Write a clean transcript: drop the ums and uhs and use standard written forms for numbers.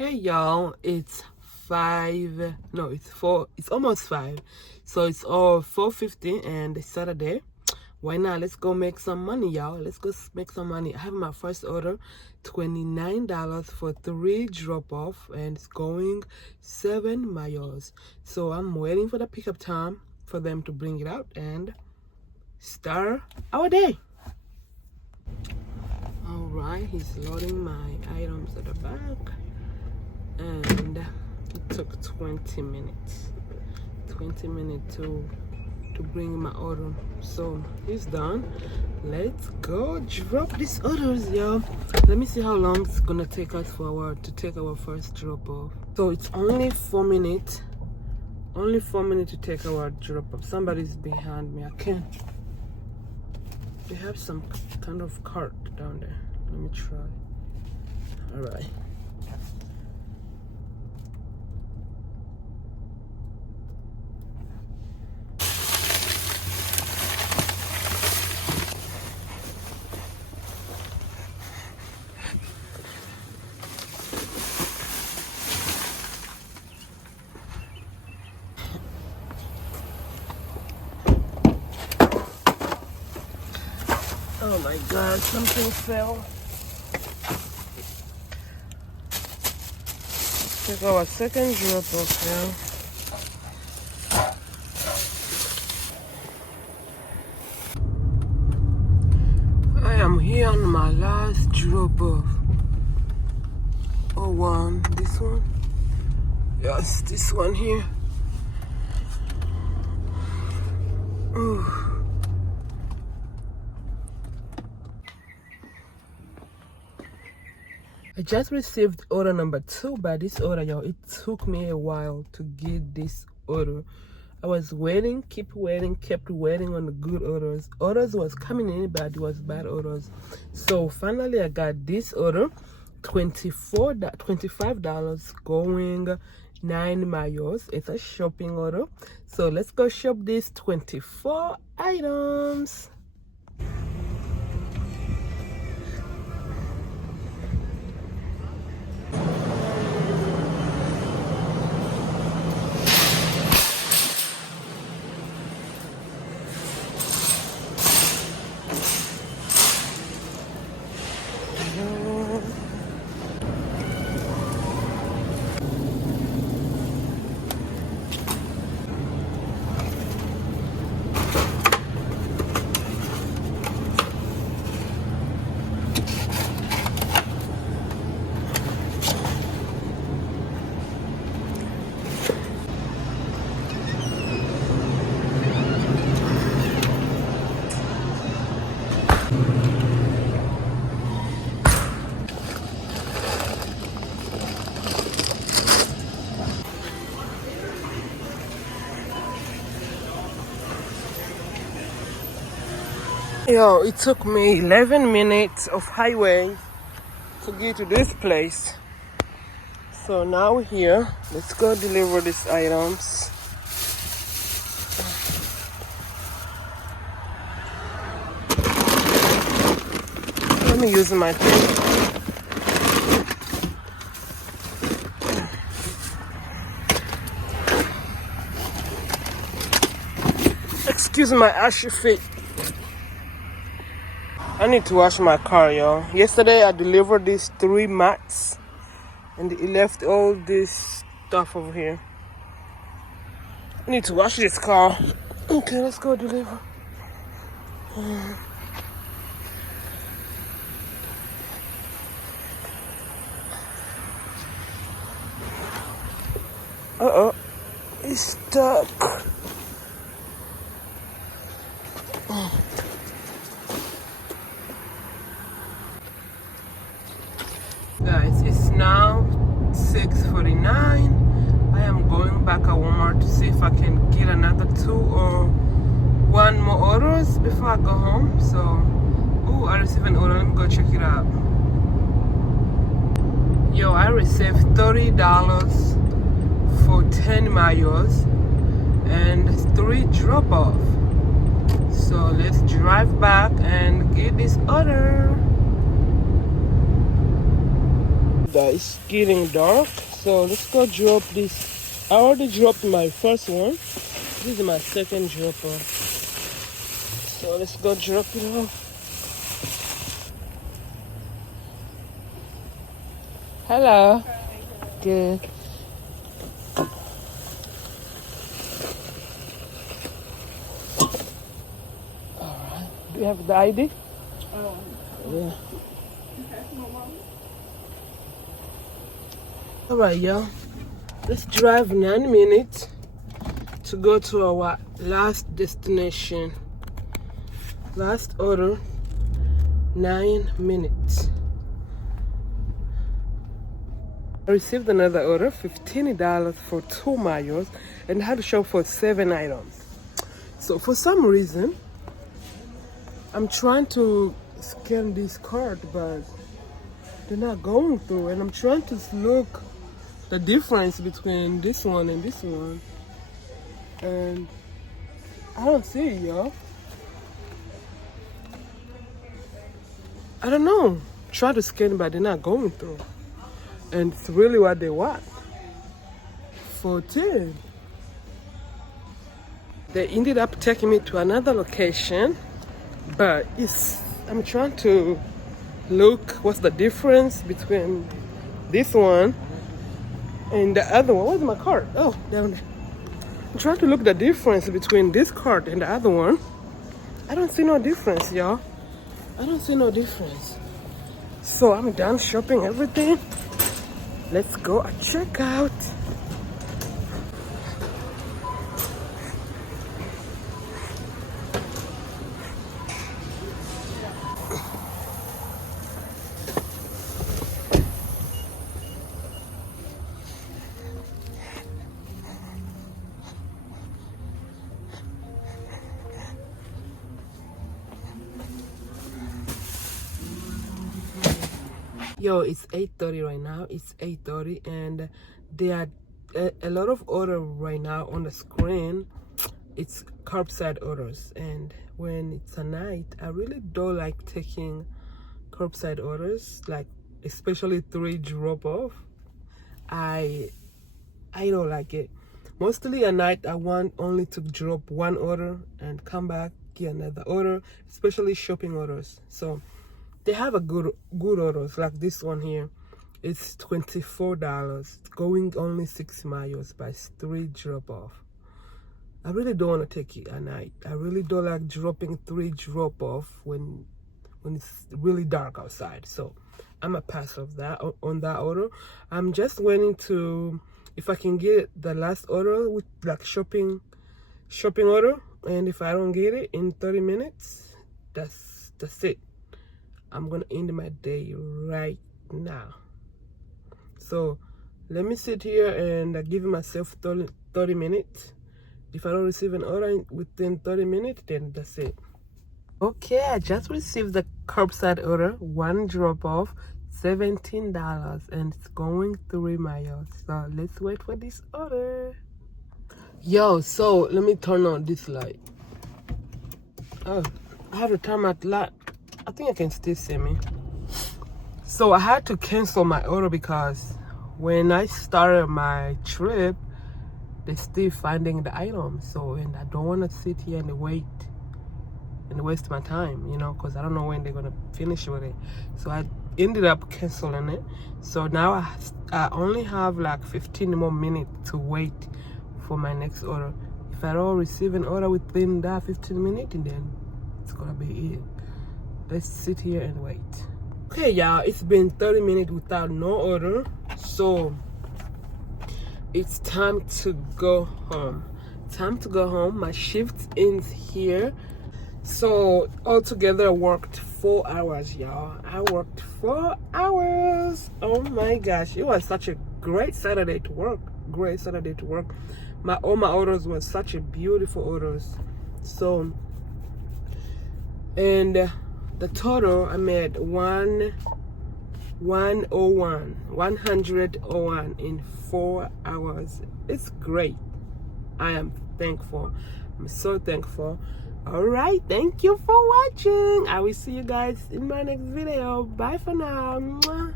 Hey y'all, it's 5, no, it's 4, it's almost 5. So it's all 4:50 and it's Saturday. Why not? Let's go make some money, y'all. Let's go make some money. I have my first order, $29 for 3 drop-off, and it's going 7 miles. So I'm waiting for the pickup time for them to bring it out and start our day. All right, he's loading my items at the back. And it took 20 minutes to bring my order. So he's done. Let's go drop these orders, y'all. Let me see how long it's gonna take us to take our first drop off. So it's only 4 minutes to take our drop off. Somebody's behind me. I can't. They have some kind of cart down there. Let me try. All right. Oh my God, something fell. Take our second drop off now. I am here on my last drop off. Oh, one, this one? Yes, this one here. Ooh. I just received order number 2, but this order, y'all, it took me a while to get this order. I was waiting, kept waiting on the good orders. Orders was coming in, but it was bad orders. So finally I got this order, $25 going 9 miles. It's a shopping order. So let's go shop these 24 items. Yo, it took me 11 minutes of highway to get to this place. So now we're here. Let's go deliver these items. Let me use my thing. Excuse my ashy feet. I need to wash my car, y'all. Yesterday I delivered these 3 mats and it left all this stuff over here. I need to wash this car. Okay, let's go deliver. Uh-oh, it's stuck. Guys, it's now 6:49. I am going back at Walmart to see if I can get another 2 or 1 more orders before I go home. So, oh, I received an order. Let me go check it out. Yo, I received $30 for 10 miles and 3 drop-off. So let's drive back and get this order. Guys, it's getting dark, so let's go drop this. I already dropped my first one. This is my second dropper. So let's go drop it off. Hello. Good. Alright. Do you have the ID? Yeah. Alright, y'all. Let's drive 9 minutes to go to our last destination. Last order, 9 minutes. I received another order, $15 for 2 miles, and I had to shop for 7 items. So for some reason, I'm trying to scan this card, but they're not going through, and I'm trying to look the difference between this one and this one, and I don't see it, y'all. I don't know. Try to scan, but they're not going through, and it's really what they want. 14. They ended up taking me to another location, but I'm trying to look what's the difference between this one and the other one. Where's my card? Oh, down there. I'm trying to look the difference between this card and the other one. I don't see no difference, y'all. I don't see no difference. So I'm done shopping everything. Let's go and check out. Yo, it's 8:30 right now. It's 8:30, and there are a lot of order right now on the screen. It's curbside orders, and when it's a night, I really don't like taking curbside orders, like especially 3 drop off. I don't like it. Mostly at night, I want only to drop 1 order and come back, get another order, especially shopping orders. So they have a good orders, like this one here. It's $24, going only 6 miles, but it's 3 drop off. I really don't want to take it at night. I really don't like dropping 3 drop off when it's really dark outside. So I'm a pass of that on that order. I'm just waiting to, if I can get the last order with like shopping order, and if I don't get it in 30 minutes, that's it. I'm gonna end my day right now. So let me sit here and give myself 30 minutes. If I don't receive an order within 30 minutes, then that's it. Okay, I just received the curbside order, 1 drop off, $17, and it's going 3 miles. So let's wait for this order. Yo, so let me turn on this light. Oh, I have to turn my light. I think I can still see me. So I had to cancel my order because when I started my trip, they're still finding the item. So, and I don't want to sit here and wait and waste my time, you know, because I don't know when they're gonna finish with it. So I ended up canceling it. So now I only have like 15 more minutes to wait for my next order. If I don't receive an order within that 15 minutes, then it's gonna be it. Let's sit here and wait. Okay, y'all, it's been 30 minutes without no order, so it's time to go home. My shift ends here. So altogether I worked 4 hours, y'all. I worked 4 hours. Oh my gosh, it was such a great Saturday to work. All my orders were such a beautiful orders. So, and the total, I made 101 in 4 hours. It's great. I am thankful. I'm so thankful. All right, thank you for watching. I will see you guys in my next video. Bye for now. Mwah.